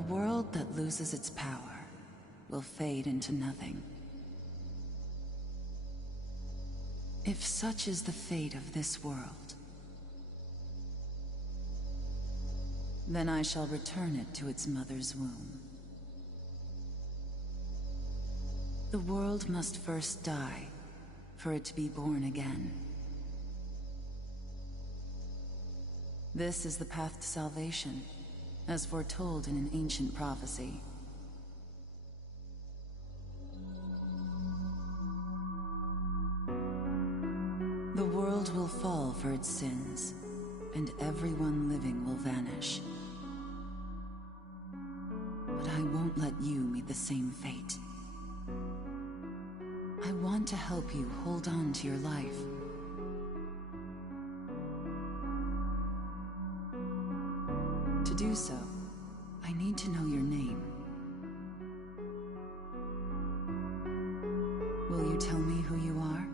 world that loses its power will fade into nothing. If such is the fate of this world, then I shall return it to its mother's womb. The world must first die for it to be born again. This is the path to salvation, as foretold in an ancient prophecy. The world will fall for its sins, and everyone living will vanish. But I won't let you meet the same fate. I want to help you hold on to your life. To do so, I need to know your name. Will you tell me who you are?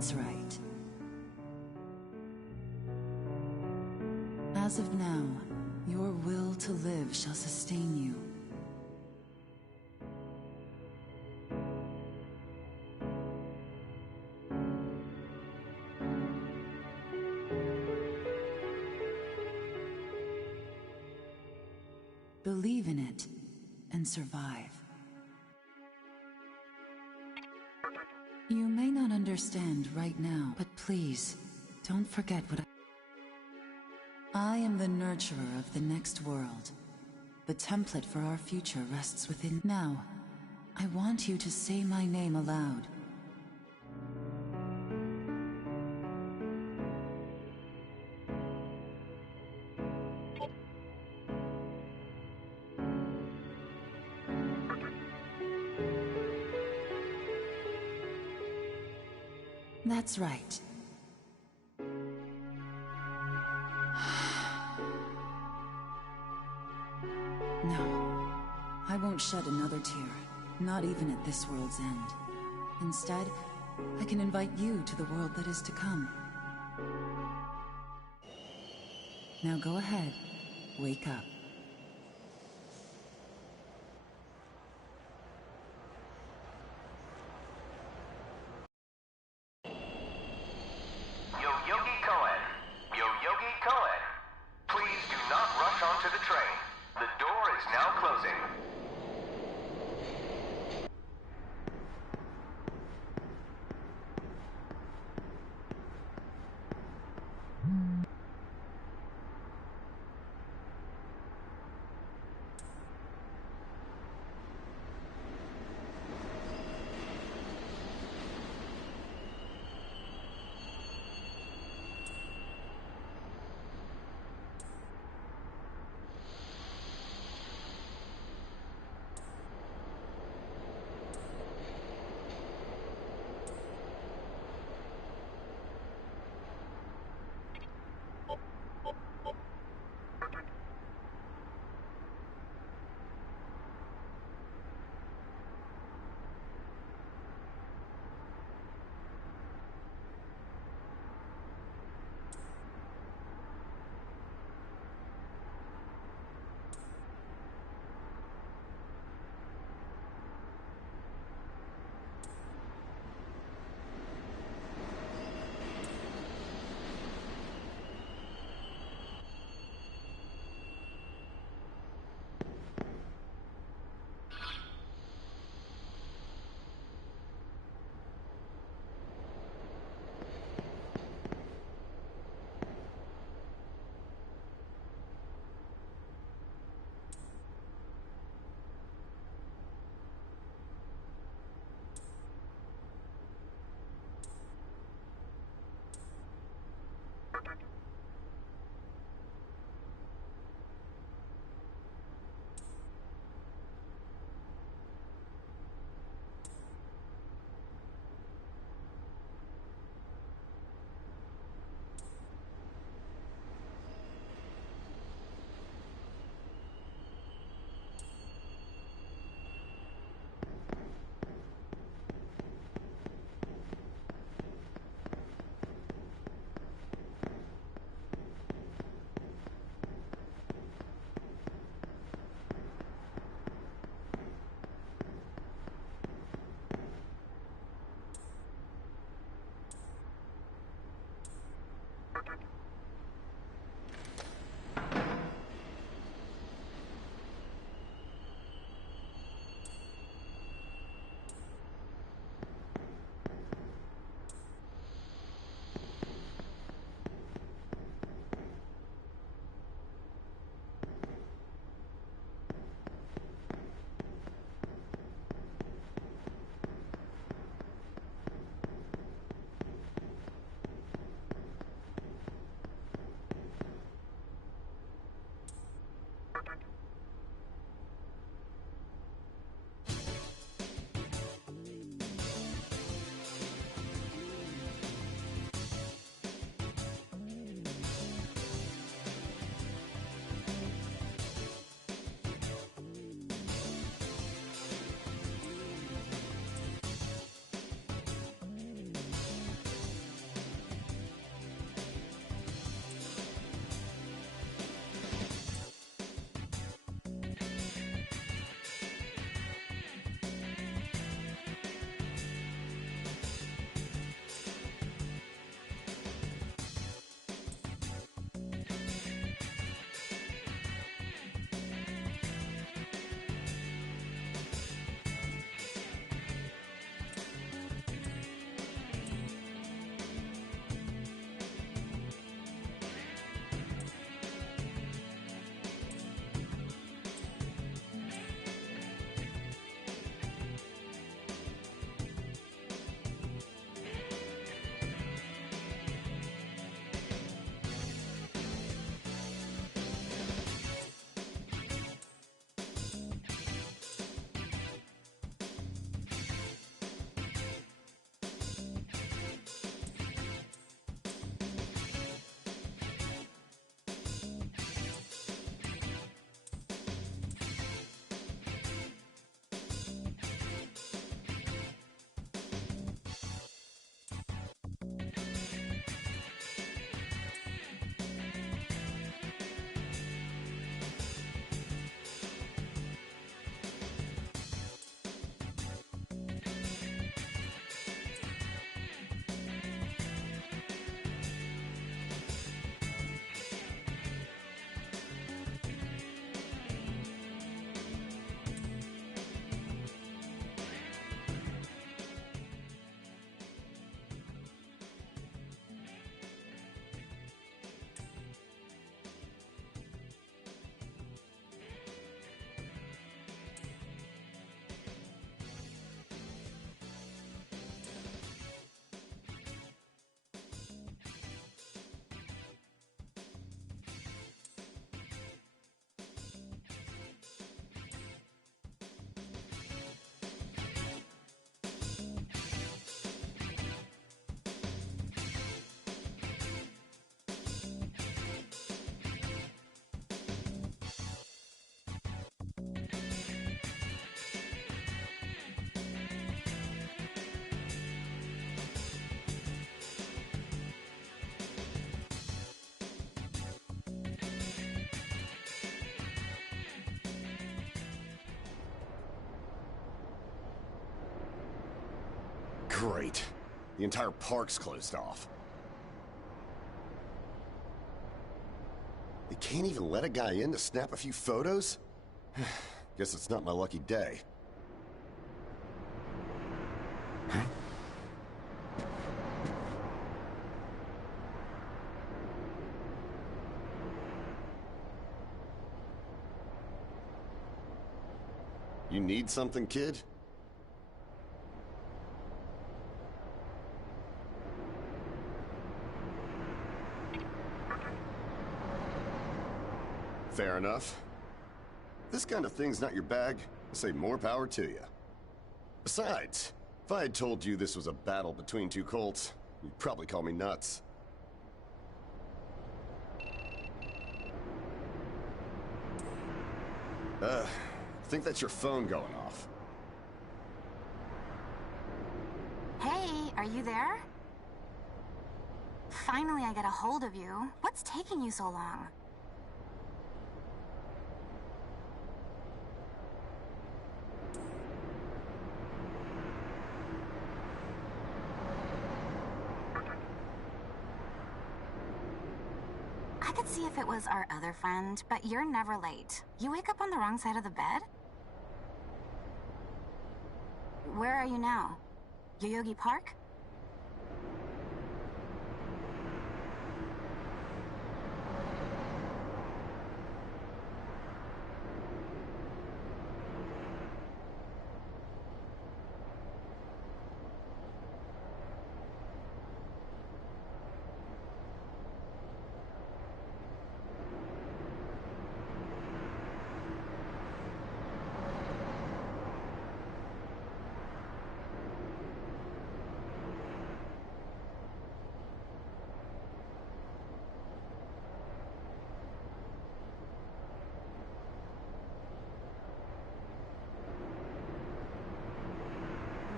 That's right. As of now, your will to live shall sustain you. Believe in it, and survive. You may not understand right now, but please, don't forget what I am the nurturer of the next world. The template for our future rests within. Now, I want you to say my name aloud. That's right. No, I won't shed another tear, not even at this world's end. Instead, I can invite you to the world that is to come. Now go ahead, wake up. Please do not rush onto the train. The door is now closing. Great. The entire park's closed off. They can't even let a guy in to snap a few photos? Guess it's not my lucky day. Huh? You need something, kid? Fair enough. This kind of thing's not your bag. I say more power to you. Besides, if I had told you this was a battle between two Colts, you'd probably call me nuts. I think that's your phone going off. Hey, are you there? Finally, I get a hold of you. What's taking you so long? I could see if it was our other friend, but you're never late. You wake up on the wrong side of the bed? Where are you now? Yoyogi Park?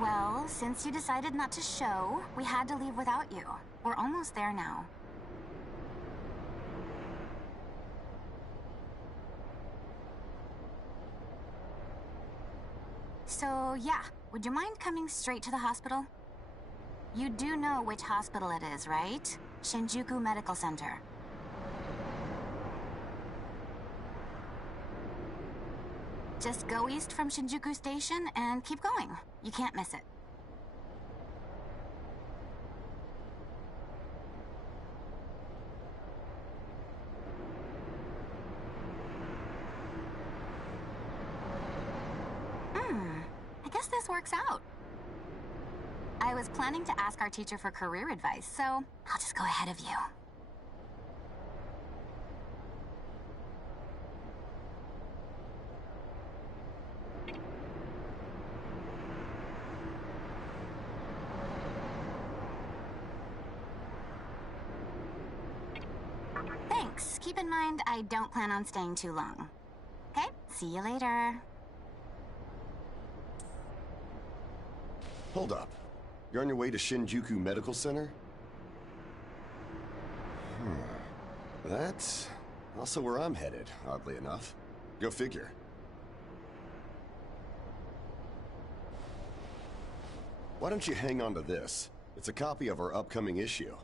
Well, since you decided not to show, we had to leave without you. We're almost there now. So, yeah, would you mind coming straight to the hospital? You do know which hospital it is, right? Shinjuku Medical Center. Just go east from Shinjuku Station and keep going. You can't miss it. I guess this works out. I was planning to ask our teacher for career advice, so I'll just go ahead of you. Thanks. Keep in mind, I don't plan on staying too long. Okay, see you later. Hold up. You're on your way to Shinjuku Medical Center? That's also where I'm headed, oddly enough. Go figure. Why don't you hang on to this? It's a copy of our upcoming issue.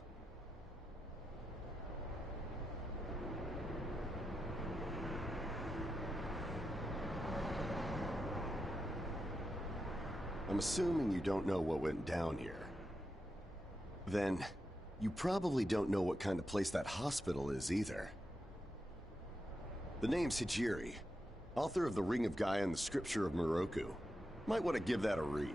I'm assuming you don't know what went down here. Then, you probably don't know what kind of place that hospital is either. The name's Hijiri, author of The Ring of Gaia and the Scripture of Moroku. Might want to give that a read.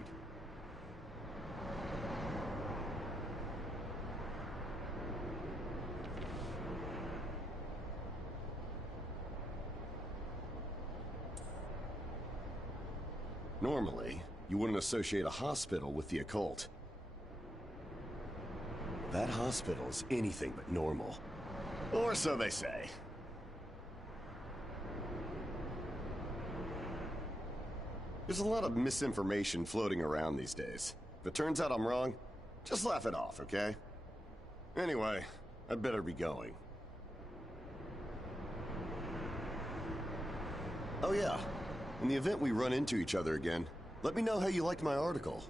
Normally, you wouldn't associate a hospital with the occult. That hospital's anything but normal. Or so they say. There's a lot of misinformation floating around these days. If it turns out I'm wrong, just laugh it off, okay? Anyway, I'd better be going. Oh yeah, in the event we run into each other again, let me know how you liked my article.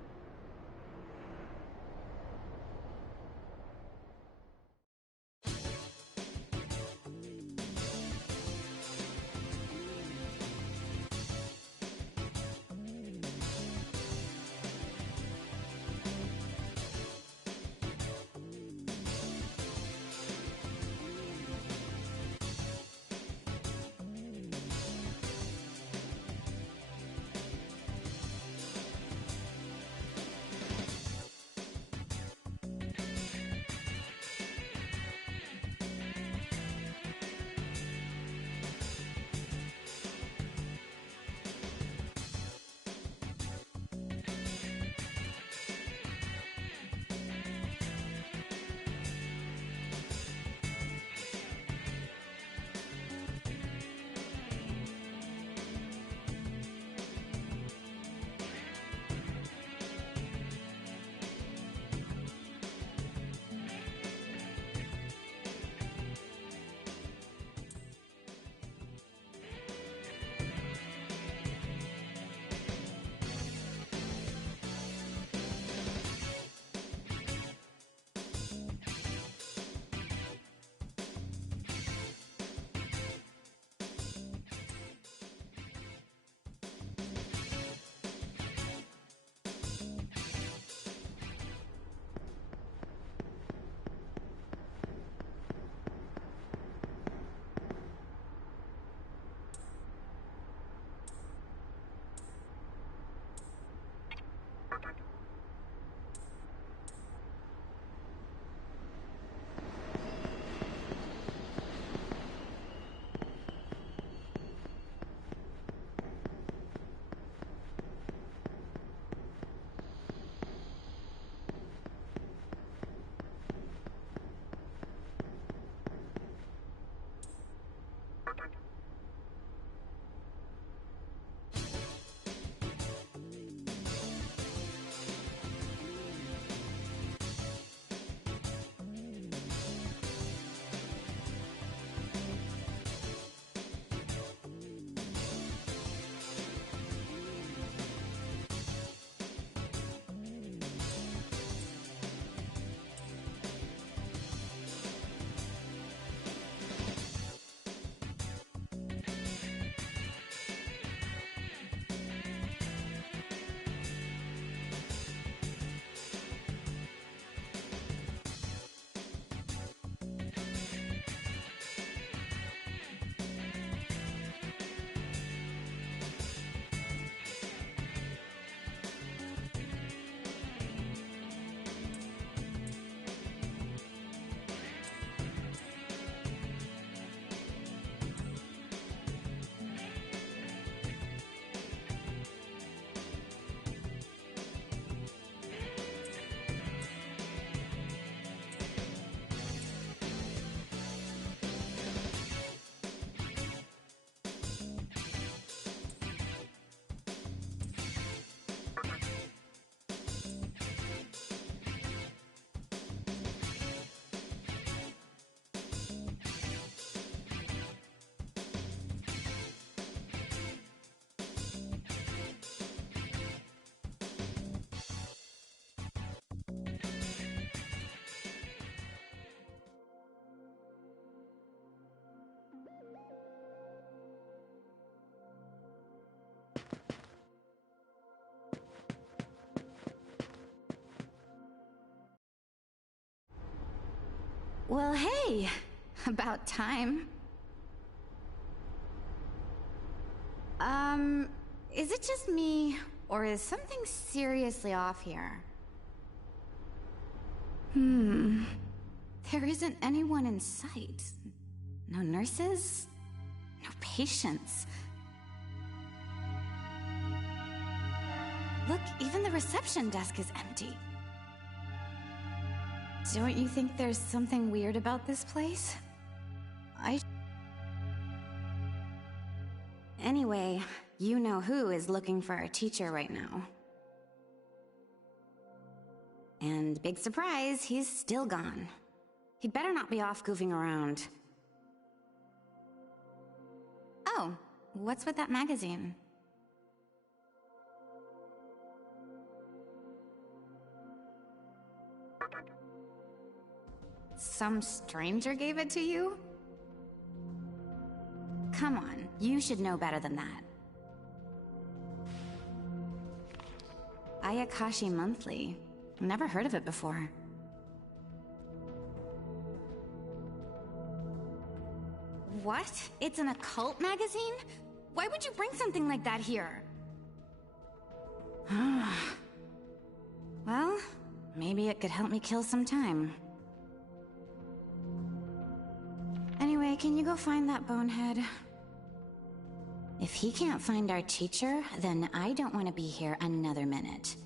Well, hey, about time. Is it just me, or is something seriously off here? There isn't anyone in sight. No nurses? No patients. Look, even the reception desk is empty. Don't you think there's something weird about this place? Anyway, you know who is looking for our teacher right now. And big surprise, he's still gone. He'd better not be off goofing around. Oh, what's with that magazine? Some stranger gave it to you? Come on, you should know better than that. Ayakashi Monthly. Never heard of it before. What? It's an occult magazine? Why would you bring something like that here? Well, maybe it could help me kill some time. Anyway, can you go find that bonehead? If he can't find our teacher, then I don't want to be here another minute.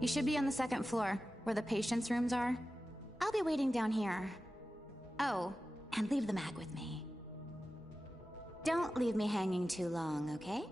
You should be on the second floor, where the patients' rooms are. I'll be waiting down here. Oh, and leave the mag with me. Don't leave me hanging too long, okay?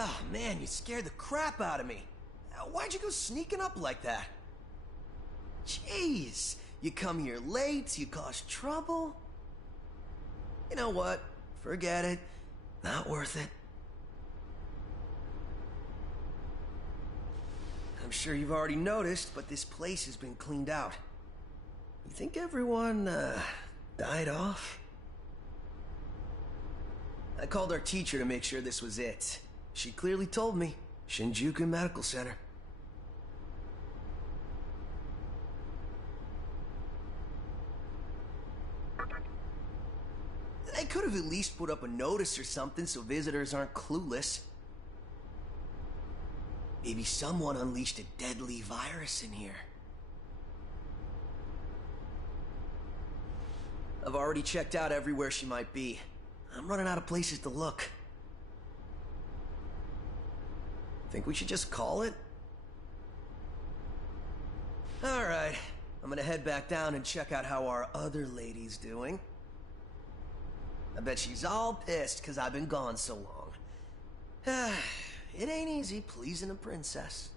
Oh man, you scared the crap out of me. Why'd you go sneaking up like that? Jeez, you come here late, you cause trouble. You know what? Forget it. Not worth it. I'm sure you've already noticed, but this place has been cleaned out. You think everyone, died off? I called our teacher to make sure this was it. She clearly told me. Shinjuku Medical Center. They could have at least put up a notice or something so visitors aren't clueless. Maybe someone unleashed a deadly virus in here. I've already checked out everywhere she might be. I'm running out of places to look. Think we should just call it? Alright, I'm gonna head back down and check out how our other lady's doing. I bet she's all pissed because I've been gone so long. It ain't easy pleasing a princess.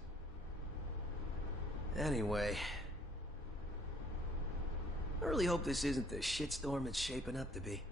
Anyway, I really hope this isn't the shitstorm it's shaping up to be.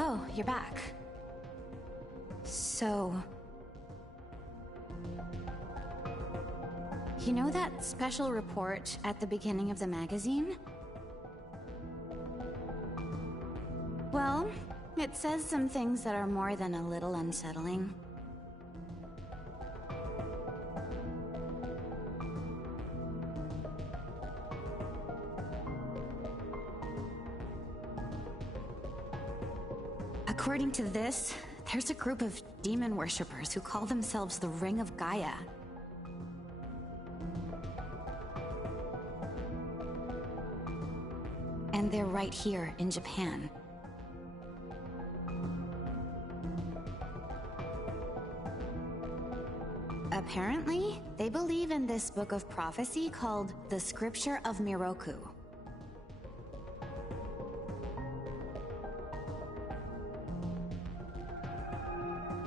Oh, you're back. So... You know that special report at the beginning of the magazine? Well, it says some things that are more than a little unsettling. According to this, there's a group of demon worshippers who call themselves the Ring of Gaia. And they're right here in Japan. Apparently, they believe in this book of prophecy called the Scripture of Miroku.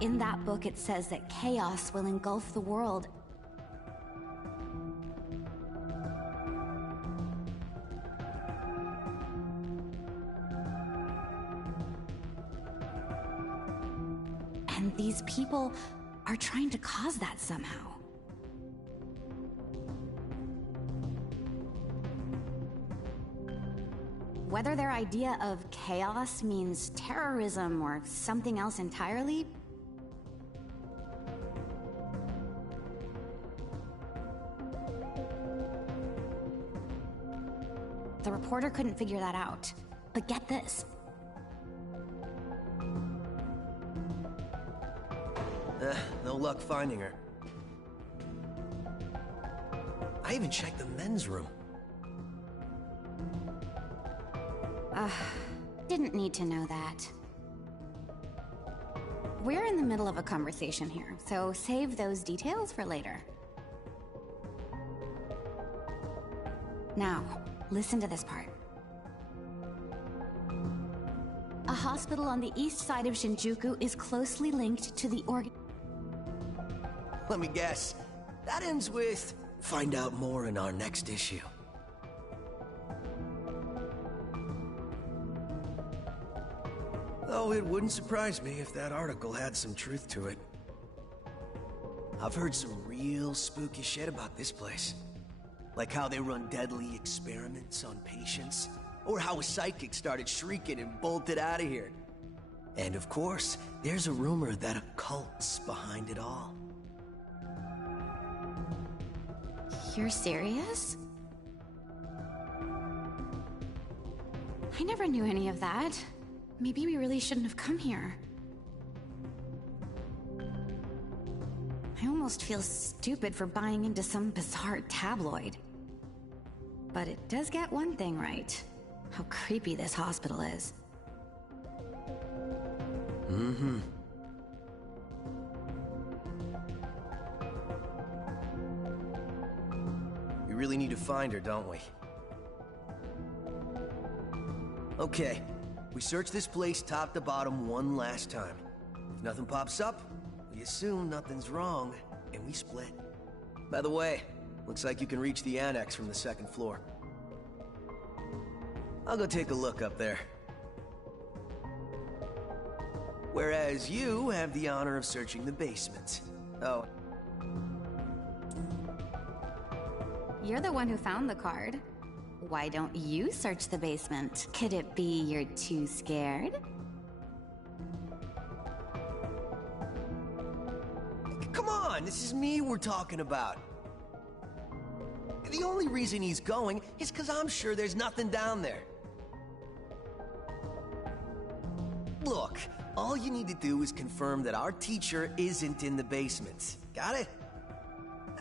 In that book, it says that chaos will engulf the world. And these people are trying to cause that somehow. Whether their idea of chaos means terrorism or something else entirely, the reporter couldn't figure that out. But get this. No luck finding her. I even checked the men's room. Didn't need to know that. We're in the middle of a conversation here, so save those details for later. Now, listen to this part. A hospital on the east side of Shinjuku is closely linked to the Let me guess. That ends with, find out more in our next issue. Though it wouldn't surprise me if that article had some truth to it. I've heard some real spooky shit about this place. Like how they run deadly experiments on patients, or how a psychic started shrieking and bolted out of here. And of course, there's a rumor that a cult's behind it all. You're serious? I never knew any of that. Maybe we really shouldn't have come here. I almost feel stupid for buying into some bizarre tabloid. But it does get one thing right. How creepy this hospital is. Mm-hmm. We really need to find her, don't we? Okay, we search this place top to bottom one last time. If nothing pops up, we assume nothing's wrong, and we split. By the way, looks like you can reach the annex from the second floor. I'll go take a look up there. Whereas you have the honor of searching the basement. Oh. You're the one who found the card. Why don't you search the basement? Could it be you're too scared? Come on, this is me we're talking about. The only reason he's going is because I'm sure there's nothing down there. Look, all you need to do is confirm that our teacher isn't in the basement. Got it?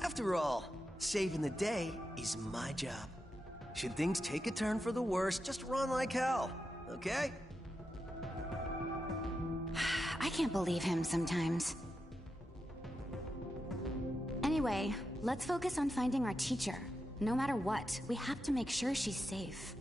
After all, saving the day is my job. Should things take a turn for the worse, just run like hell, okay? I can't believe him sometimes. Anyway, let's focus on finding our teacher. No matter what, we have to make sure she's safe.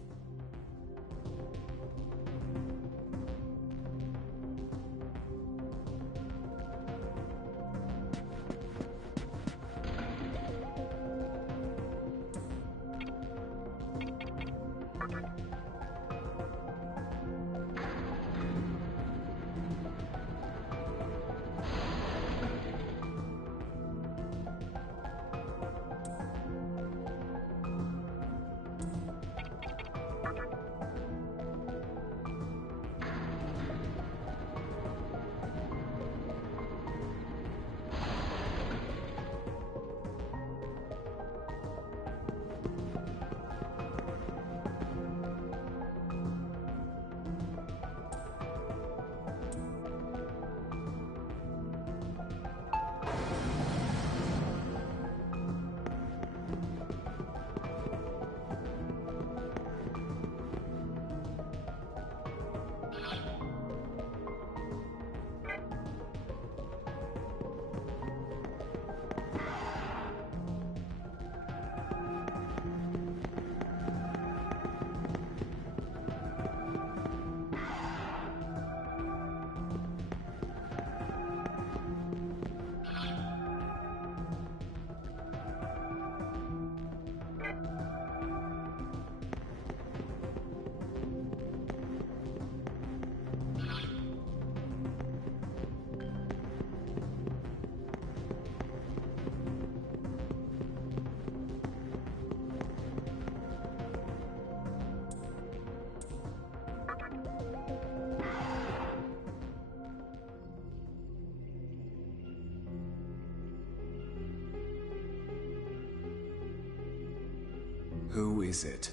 Who is it?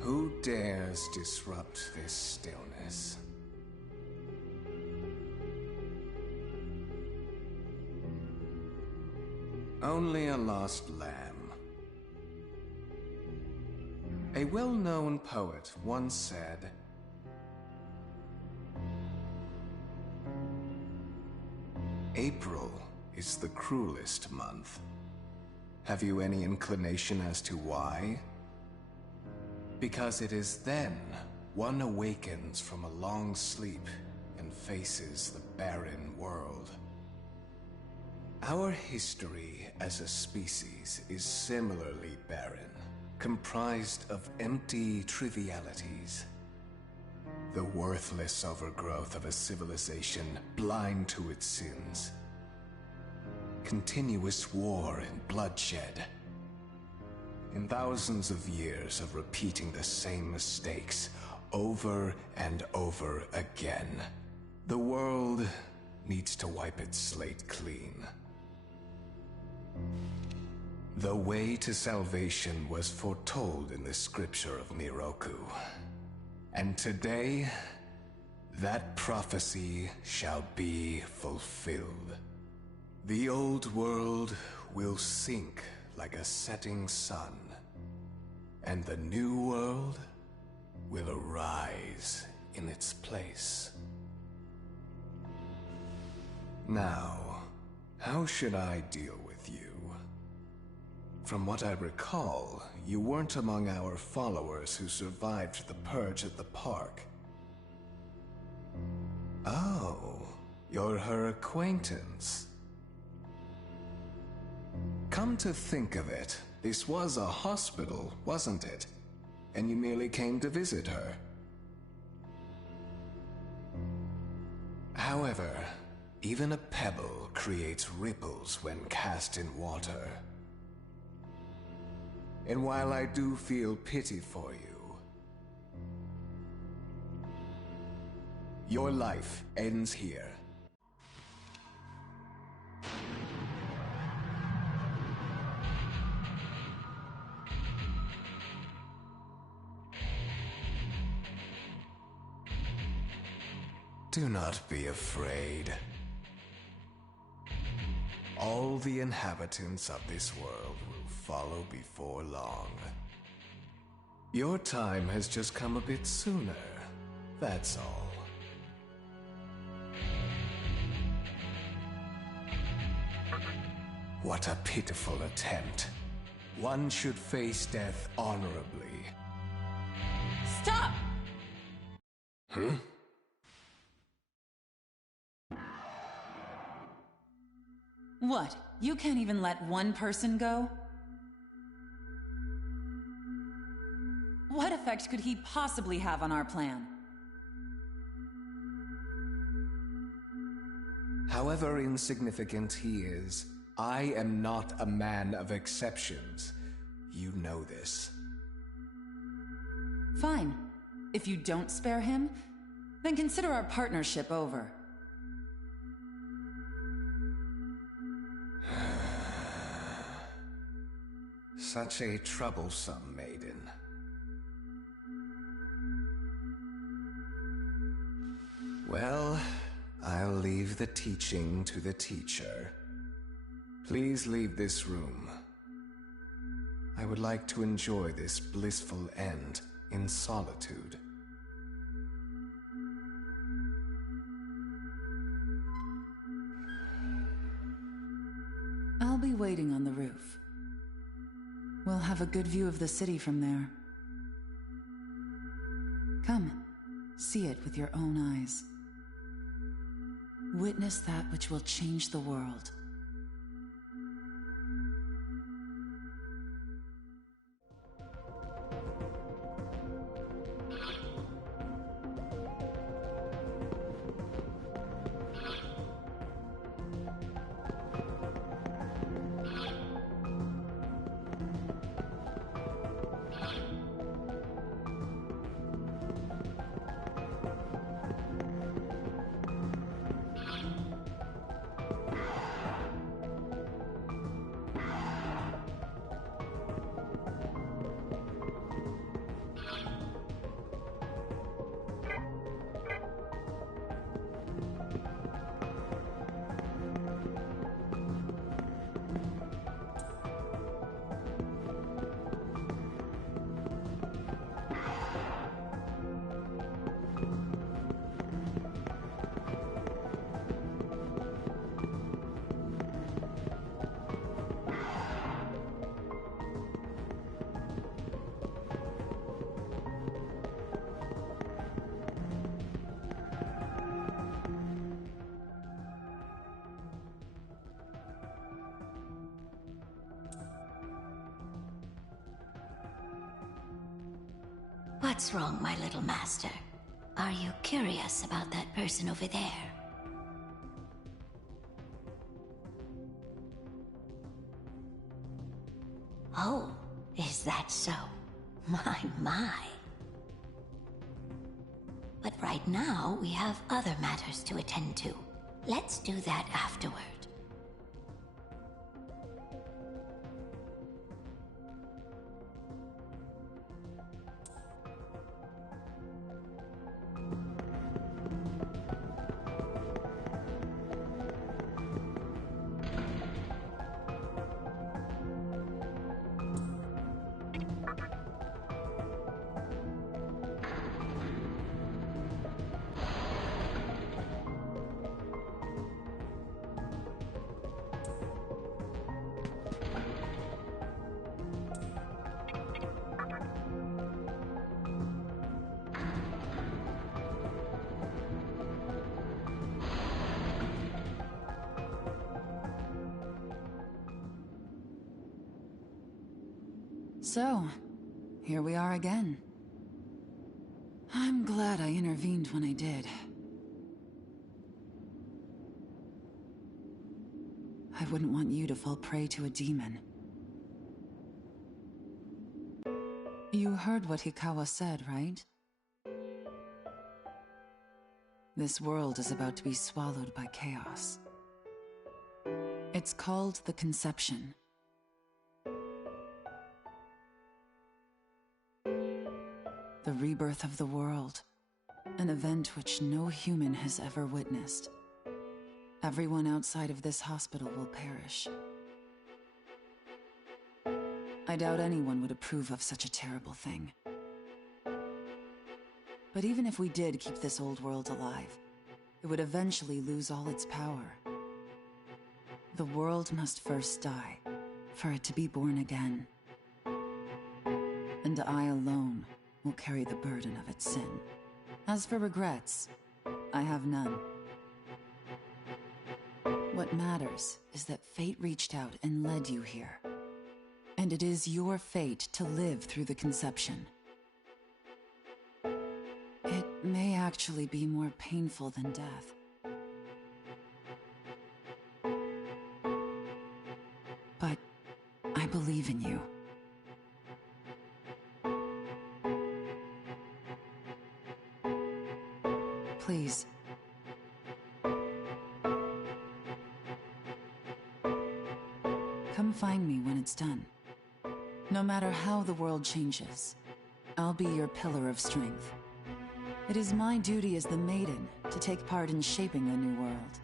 Who dares disrupt this stillness? Only a lost lamb. A well-known poet once said, April is the cruelest month. Have you any inclination as to why? Because it is then one awakens from a long sleep and faces the barren world. Our history as a species is similarly barren, comprised of empty trivialities. The worthless overgrowth of a civilization blind to its sins. Continuous war and bloodshed. In thousands of years of repeating the same mistakes over and over again, the world needs to wipe its slate clean. The way to salvation was foretold in the scripture of Miroku. And today, that prophecy shall be fulfilled. The old world will sink like a setting sun, and the new world will arise in its place. Now, how should I deal with you? From what I recall, you weren't among our followers who survived the purge at the park. Oh, you're her acquaintance. Come to think of it, this was a hospital, wasn't it? And you merely came to visit her. However, even a pebble creates ripples when cast in water. And while I do feel pity for you, your life ends here. Do not be afraid. All the inhabitants of this world will follow before long. Your time has just come a bit sooner, that's all. What a pitiful attempt. One should face death honorably. Stop! Hmm? What? You can't even let one person go? What effect could he possibly have on our plan? However insignificant he is, I am not a man of exceptions. You know this. Fine. If you don't spare him, then consider our partnership over. Such a troublesome maiden. Well, I'll leave the teaching to the teacher. Please leave this room. I would like to enjoy this blissful end in solitude. I'll be waiting on the roof. We'll have a good view of the city from there. Come, see it with your own eyes. Witness that which will change the world. What's wrong, my little master? Are you curious about that person over there? Oh, is that so? My. But right now, we have other matters to attend to. Let's do that afterward. So, here we are again. I'm glad I intervened when I did. I wouldn't want you to fall prey to a demon. You heard what Hikawa said, right? This world is about to be swallowed by chaos. It's called the Conception. The rebirth of the world. An event which no human has ever witnessed. Everyone outside of this hospital will perish. I doubt anyone would approve of such a terrible thing. But even if we did keep this old world alive, it would eventually lose all its power. The world must first die, for it to be born again. And I alone will carry the burden of its sin. As for regrets, I have none. What matters is that fate reached out and led you here. And it is your fate to live through the Conception. It may actually be more painful than death. But I believe in you. Please. Come find me when it's done. No matter how the world changes, I'll be your pillar of strength. It is my duty as the Maiden to take part in shaping the new world.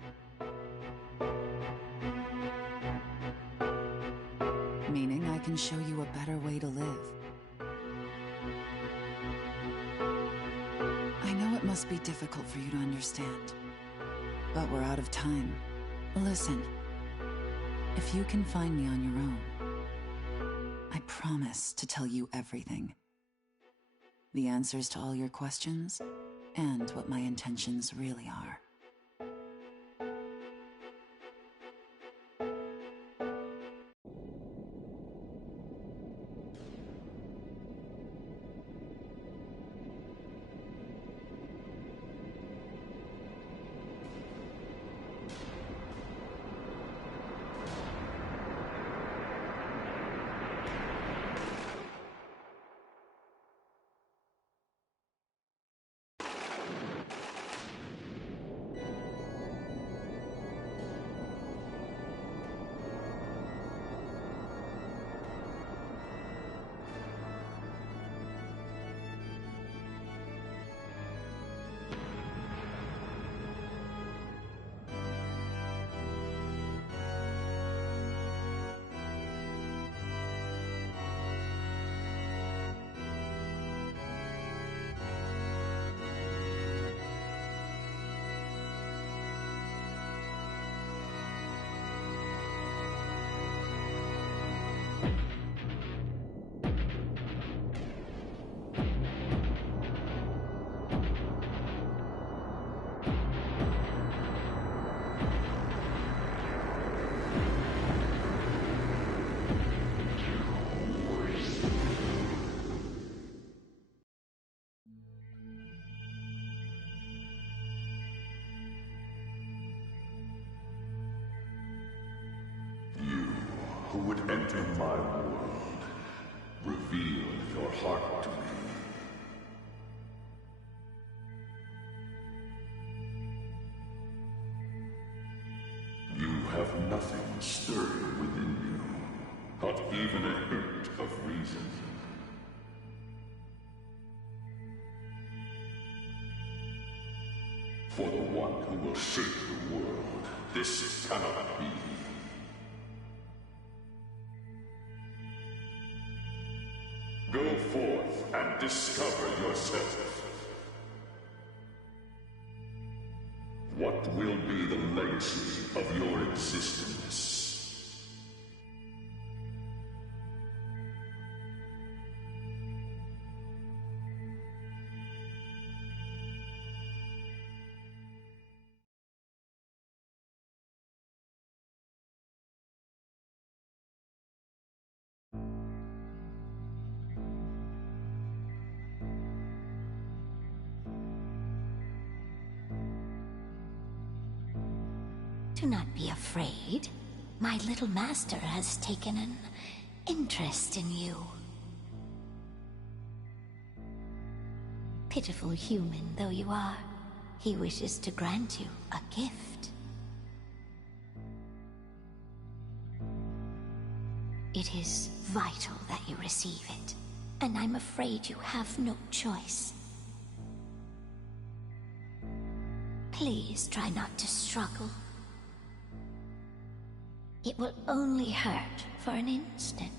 Meaning I can show you a better way to live. I know it must be difficult for you to understand, but we're out of time. Listen, if you can find me on your own, I promise to tell you everything. The answers to all your questions, and what my intentions really are. would enter my world, reveal your heart to me. You have nothing stirring within you, not even a hint of reason. For the one who will shape the world, this cannot be. Go forth and discover yourself. What will be the legacy of your existence? Do not be afraid. My little master has taken an interest in you. Pitiful human though you are, he wishes to grant you a gift. It is vital that you receive it, and I'm afraid you have no choice. Please try not to struggle. It will only hurt for an instant.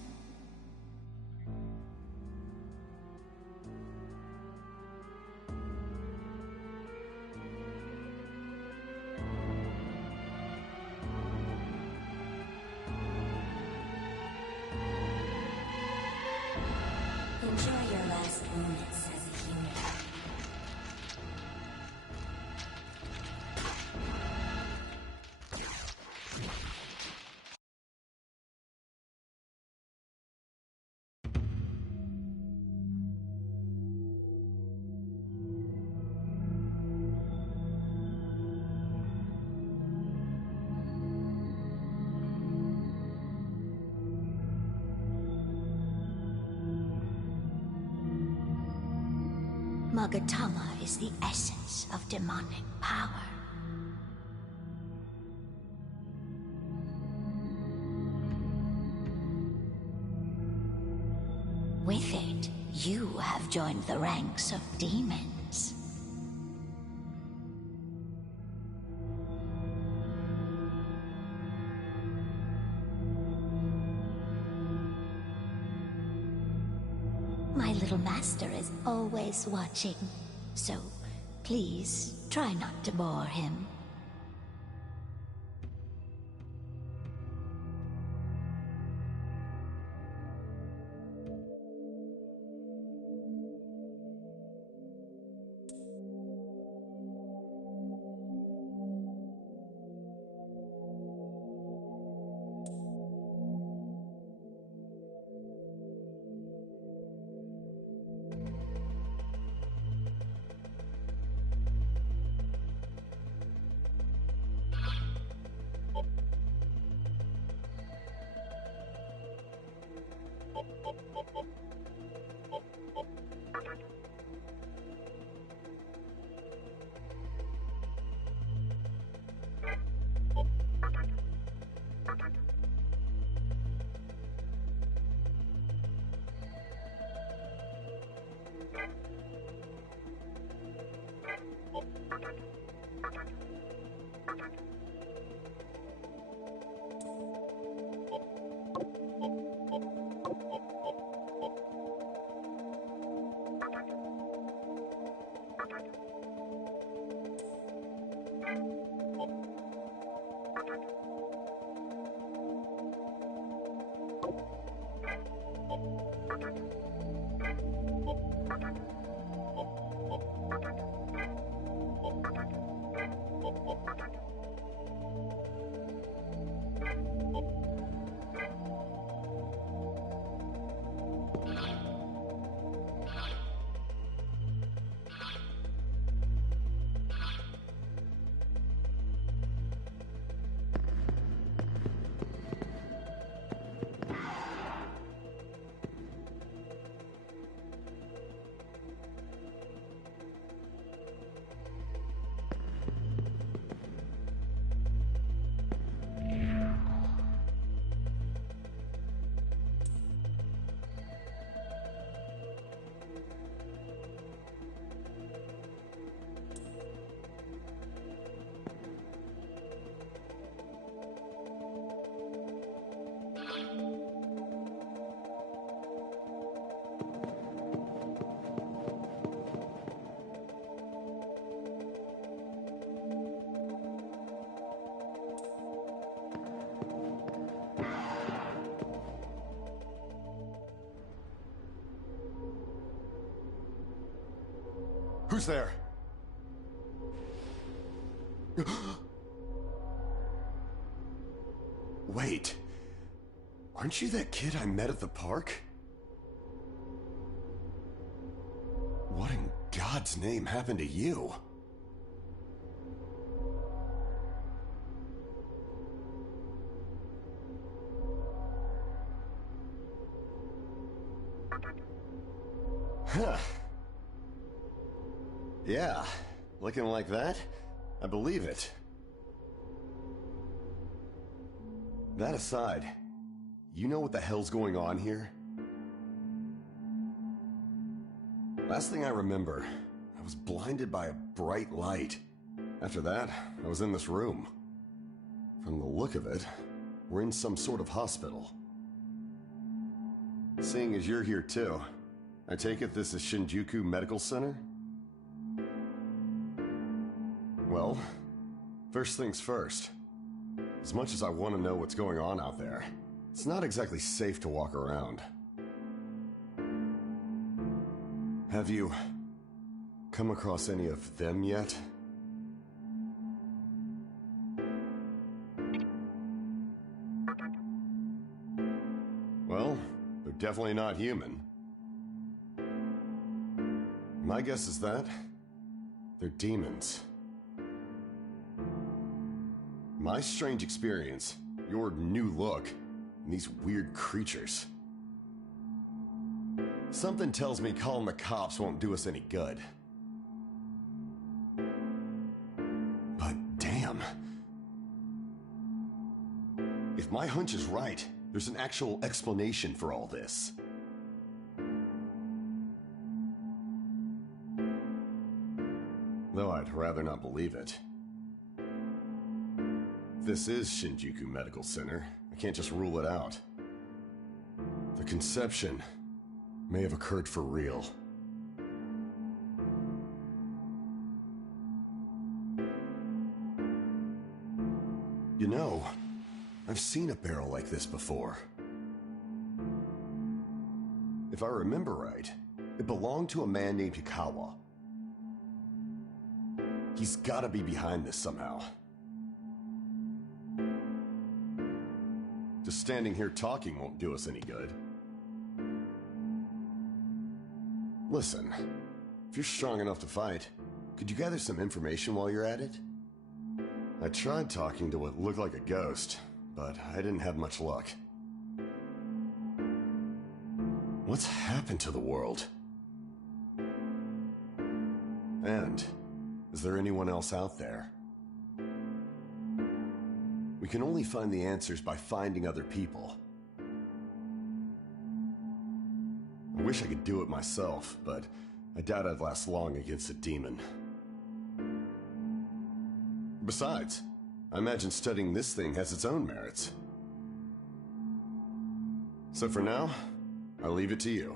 Enjoy your last moments as a human. Magatama is the essence of demonic power. With it, you have joined the ranks of demons. My little master is always watching, so please try not to bore him. Who's there? Wait. Aren't you that kid I met at the park? What in God's name happened to you? Huh. Yeah, looking like that? I believe it. That aside, you know what the hell's going on here? Last thing I remember, I was blinded by a bright light. After that, I was in this room. From the look of it, we're in some sort of hospital. Seeing as you're here too, I take it this is Shinjuku Medical Center? Well, first things first. As much as I want to know what's going on out there, it's not exactly safe to walk around. Have you come across any of them yet? Well, they're definitely not human. My guess is that they're demons. My strange experience, your new look, and these weird creatures. Something tells me calling the cops won't do us any good. But damn. If my hunch is right, there's an actual explanation for all this. Though I'd rather not believe it. If this is Shinjuku Medical Center, I can't just rule it out. The conception may have occurred for real. You know, I've seen a barrel like this before. If I remember right, it belonged to a man named Yukawa. He's gotta be behind this somehow. Just standing here talking won't do us any good. Listen, if you're strong enough to fight, could you gather some information while you're at it? I tried talking to what looked like a ghost, but I didn't have much luck. What's happened to the world? And is there anyone else out there? We can only find the answers by finding other people. I wish I could do it myself, but I doubt I'd last long against a demon. Besides, I imagine studying this thing has its own merits. So for now, I'll leave it to you.